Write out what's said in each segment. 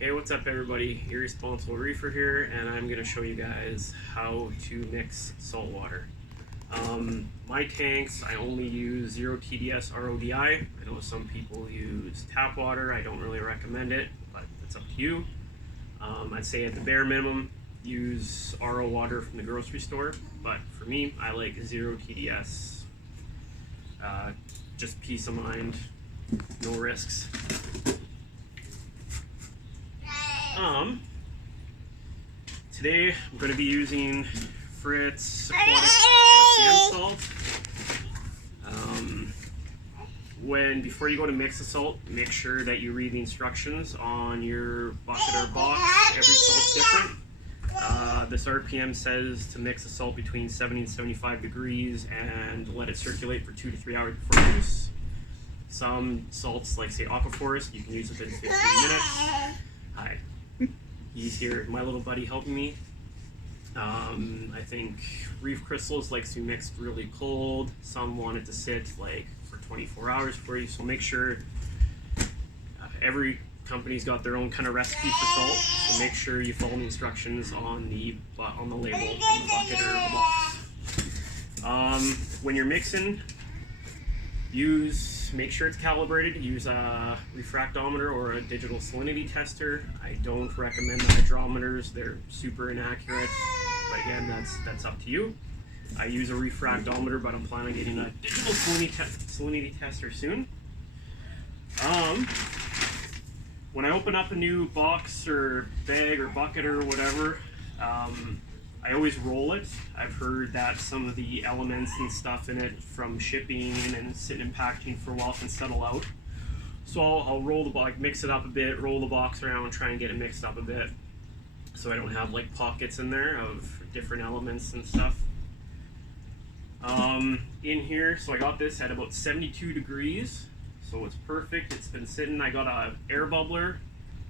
Hey, what's up everybody? Irresponsible Reefer here, and I'm going to show you guys how to mix salt water. My tanks, I only use 0 TDS RODI. I know some people use tap water. I don't really recommend it, but it's up to you. I'd say at the bare minimum, use RO water from the grocery store, but for me, I like 0 TDS. Just peace of mind, no risks. Today I'm going to be using Fritz aquatic RPM salt. Before you go to mix the salt, make sure that you read the instructions on your bucket or box. Every salt's different. This RPM says to mix the salt between 70 and 75 degrees and let it circulate for 2 to 3 hours before use. Some salts, like say Aquaforest, you can use within 15 minutes. Hi. He's here, my little buddy helping me. I think Reef Crystals likes to be mixed really cold. Some want it to sit like for 24 hours for you, so make sure every company's got their own kind of recipe for salt, so make sure you follow the instructions on the label, on the bucket or the box. When you're mixing, make sure it's calibrated. Use a refractometer or a digital salinity tester. I don't recommend the hydrometers. They're super inaccurate. But again, that's up to you. I use a refractometer, but I'm planning on getting a digital salinity tester soon. When I open up a new box or bag or bucket or whatever, I always roll it. I've heard that some of the elements and stuff in it from shipping and sitting in packaging for a while can settle out. So I'll roll the box, mix it up a bit, roll the box around, try and get it mixed up a bit, so I don't have like pockets in there of different elements and stuff. In here, so I got this at about 72 degrees, so it's perfect. It's been sitting. I got a air bubbler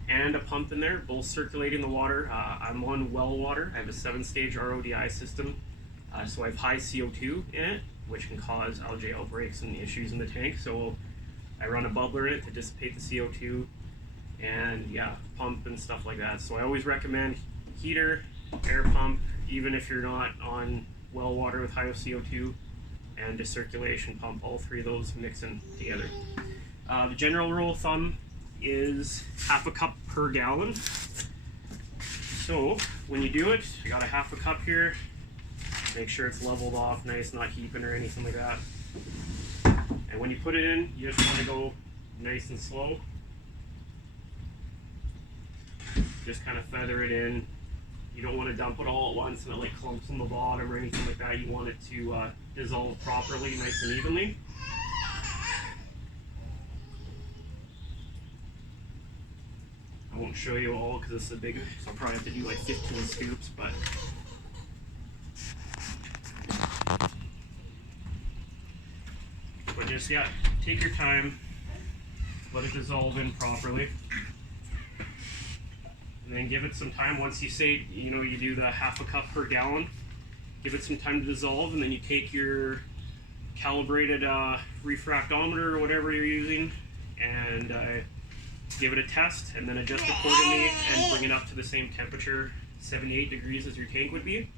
and a pump in there, both circulating the water. I'm on well water. I have a 7-stage RODI system, so I have high CO2 in it, which can cause algae outbreaks and issues in the tank. So I run a bubbler in it to dissipate the CO2, and yeah, pump and stuff like that. So I always recommend heater, air pump, even if you're not on well water with high CO2, and a circulation pump, all three of those mixing together. The general rule of thumb is half a cup per gallon. So when you do it, I got a half a cup here. Make sure it's leveled off nice, not heaping or anything like that. And when you put it in, you just want to go nice and slow. Just kind of feather it in. You don't want to dump it all at once and it like clumps on the bottom or anything like that. You want it to dissolve properly, nice and evenly. I won't show you all because this is a big, so I'll probably have to do like 15 scoops, but just, yeah, take your time, let it dissolve in properly, and then give it some time. Once you say, you do the half a cup per gallon, give it some time to dissolve, and then you take your calibrated refractometer or whatever you're using, and give it a test, and then adjust accordingly and bring it up to the same temperature, 78 degrees as your tank would be.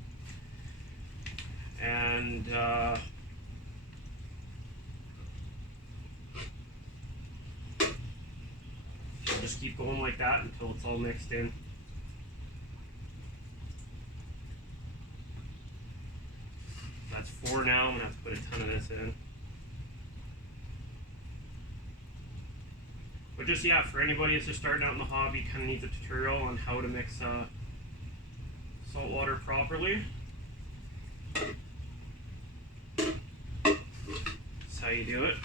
And just keep going like that until it's all mixed in. That's 4 now. I'm gonna have to put a ton of this in. But just, yeah, for anybody that's just starting out in the hobby, kind of needs a tutorial on how to mix salt water properly. That's how you do it.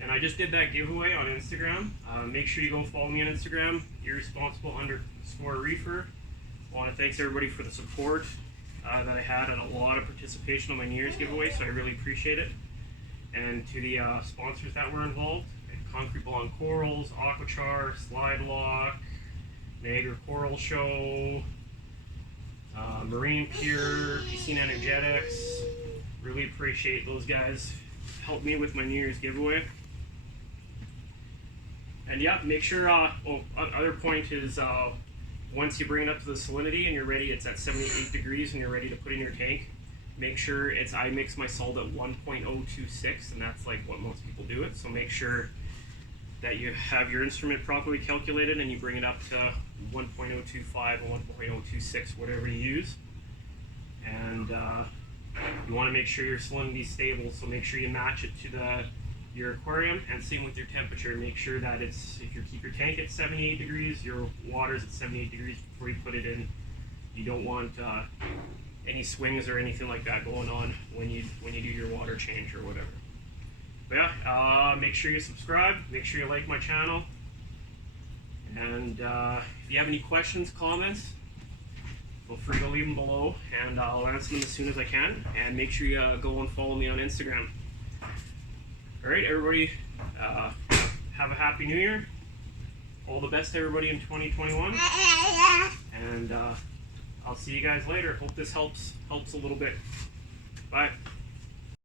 And I just did that giveaway on Instagram. Make sure you go follow me on Instagram, irresponsible_reefer. I want to thank everybody for the support that I had and a lot of participation on my New Year's giveaway, so I really appreciate it. And to the sponsors that were involved, Concrete Ball and Corals, Aquachar, Slide Lock, Niagara Coral Show, Marine Pure, Piscine Energetics. Really appreciate those guys. Helped me with my New Year's giveaway. And yeah, make sure, other point is, once you bring it up to the salinity and you're ready, it's at 78 degrees and you're ready to put in your tank. Make sure I mix my salt at 1.026, and that's like what most people do it. So make sure that you have your instrument properly calculated and you bring it up to 1.025 or 1.026, whatever you use. And you want to make sure your salinity is stable, so make sure you match it to your aquarium, and same with your temperature. Make sure that if you keep your tank at 78 degrees, your water's at 78 degrees before you put it in. You don't want any swings or anything like that going on when you do your water change or whatever. But yeah, make sure you subscribe, make sure you like my channel, and if you have any questions, comments, feel free to leave them below, and I'll answer them as soon as I can. And make sure you go and follow me on Instagram. Alright, everybody, have a happy new year. All the best to everybody in 2021. And I'll see you guys later. Hope this helps a little bit. Bye.